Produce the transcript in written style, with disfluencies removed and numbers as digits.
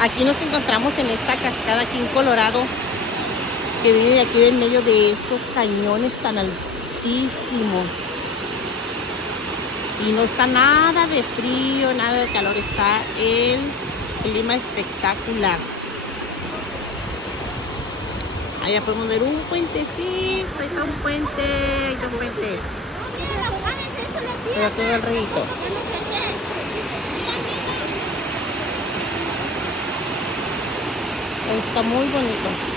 Aquí nos encontramos en esta cascada aquí en Colorado, que viene de aquí en medio de estos cañones tan altísimos. Y no está nada de frío, nada de calor, está el clima espectacular. Allá podemos ver un puentecito, ahí está un puente, ahí está un puente. Pero todo el río. Está muy bonito.